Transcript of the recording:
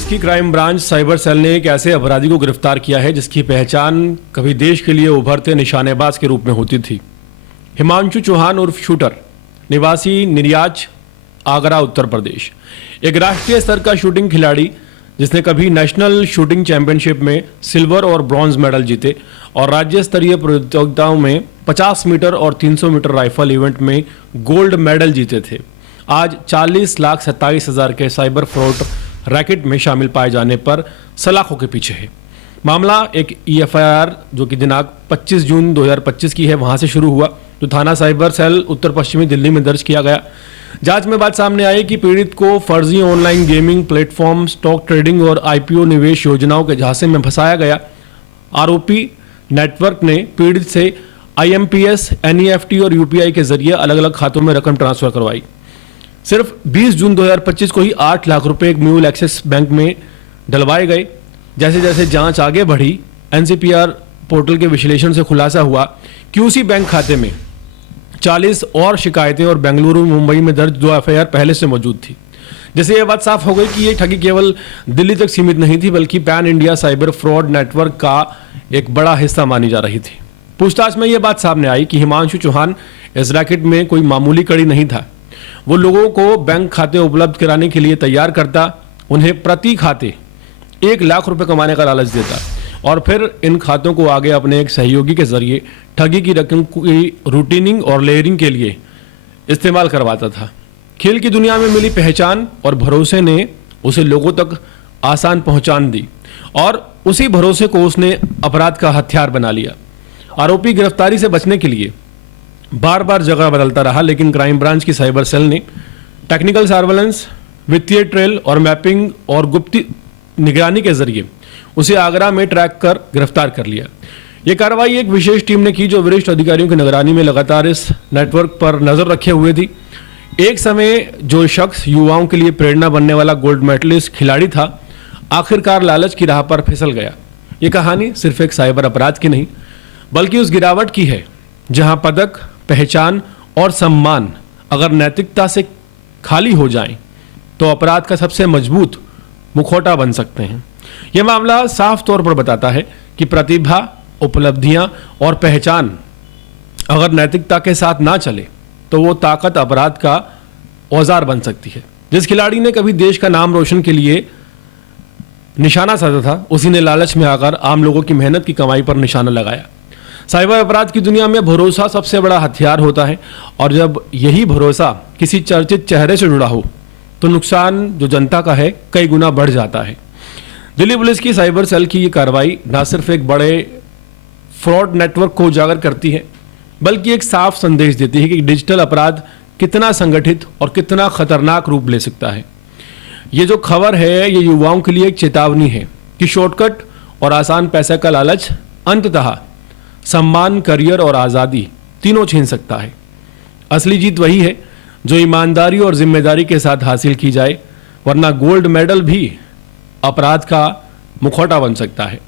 Police की crime branch cyber cell ने एक ऐसे अपराधी को गिरफ्तार किया है जिसकी पहचान कभी देश के लिए उभरते निशानेबाज के रूप में होती थी। हिमांशु चौहान उर्फ शूटर, निवासी निरियाज, आगरा, उत्तर प्रदेश, एक राष्ट्रीय स्तर का शूटिंग खिलाड़ी जिसने कभी नेशनल शूटिंग चैंपियनशिप में सिल्वर और ब्रॉन्ज मेडल जीते और राज्य स्तरीय प्रतियोगिताओं में 50 मीटर और 300 मीटर राइफल इवेंट में गोल्ड मेडल जीते थे, आज 40,27,000 के साइबर फ्रॉड रैकेट में शामिल पाए जाने पर सलाखों के पीछे है। मामला एक EFIR जो कि दिनांक 25 जून 2025 की है, वहां से शुरू हुआ, जो थाना साइबर सेल उत्तर पश्चिमी दिल्ली में दर्ज किया गया। जांच में बात सामने आई कि पीड़ित को फर्जी online gaming platform, stock trading और IPO निवेश योजनाओं के झांसे में फंसाया गया। आरोपी नेटवर्क ने पीड़ित से IMPS, NEFT और UPI के जरिए अलग अलग खातों में रकम ट्रांसफर करवाई। सिर्फ 20 जून 2025 को ही 8 लाख रुपए एक म्यूल एक्सिस बैंक में डलवाए गए। जैसे जैसे जांच आगे बढ़ी, NCPR पोर्टल के विश्लेषण से खुलासा हुआ कि उसी बैंक खाते में 40 और शिकायतें और बेंगलुरु, मुंबई में दर्ज 2 FIR पहले से मौजूद थी। जिससे यह बात साफ हो गई कि ये ठगी केवल दिल्ली तक सीमित नहीं थी, बल्कि pan India cyber fraud network का एक बड़ा हिस्सा मानी जा रही थी। पूछताछ में यह बात सामने आई कि हिमांशु चौहान इस रैकेट में कोई मामूली कड़ी नहीं था। वो लोगों को बैंक खाते उपलब्ध कराने के लिए तैयार करता, उन्हें प्रति खाते 1 लाख रुपए कमाने का लालच देता और फिर इन खातों को आगे अपने एक सहयोगी के जरिए ठगी की रकम की रूटीनिंग और लेयरिंग के लिए इस्तेमाल करवाता था। खेल की दुनिया में मिली पहचान और भरोसे ने उसे लोगों तक आसान पहुंचान दी और उसी भरोसे को उसने अपराध का हथियार बना लिया। आरोपी गिरफ्तारी से बचने के लिए बार बार जगह बदलता रहा, लेकिन क्राइम ब्रांच की साइबर सेल ने टेक्निकल सर्वेलेंस, वित्तीय ट्रेल और मैपिंग और गुप्त निगरानी के जरिए उसे आगरा में ट्रैक कर गिरफ्तार कर लिया। यह कार्रवाई एक विशेष टीम ने की जो वरिष्ठ अधिकारियों की निगरानी में लगातार इस नेटवर्क पर नजर रखे हुए थी। एक समय जो शख्स युवाओं के लिए प्रेरणा बनने वाला गोल्ड मेडलिस्ट खिलाड़ी था, आखिरकार लालच की राह पर फिसल गया। ये कहानी सिर्फ एक साइबर अपराध की नहीं, बल्कि उस गिरावट की है जहां पदक, पहचान और सम्मान अगर नैतिकता से खाली हो जाएं, तो अपराध का सबसे मजबूत मुखौटा बन सकते हैं। यह मामला साफ तौर पर बताता है कि प्रतिभा, उपलब्धियां और पहचान अगर नैतिकता के साथ ना चले तो वो ताकत अपराध का औजार बन सकती है। जिस खिलाड़ी ने कभी देश का नाम रोशन के लिए निशाना साधा था, उसी ने लालच में आकर आम लोगों की मेहनत की कमाई पर निशाना लगाया। साइबर अपराध की दुनिया में भरोसा सबसे बड़ा हथियार होता है और जब यही भरोसा किसी चर्चित चेहरे से जुड़ा हो तो नुकसान जो जनता का है कई गुना बढ़ जाता है। दिल्ली पुलिस की साइबर सेल की ये कार्रवाई न सिर्फ एक बड़े फ्रॉड नेटवर्क को उजागर करती है, बल्कि एक साफ संदेश देती है कि डिजिटल अपराध कितना संगठित और कितना खतरनाक रूप ले सकता है। ये जो खबर है ये युवाओं के लिए एक चेतावनी है कि शॉर्टकट और आसान पैसे का लालच अंततः सम्मान, करियर और आज़ादी तीनों छीन सकता है। असली जीत वही है जो ईमानदारी और जिम्मेदारी के साथ हासिल की जाए, वरना गोल्ड मेडल भी अपराध का मुखौटा बन सकता है।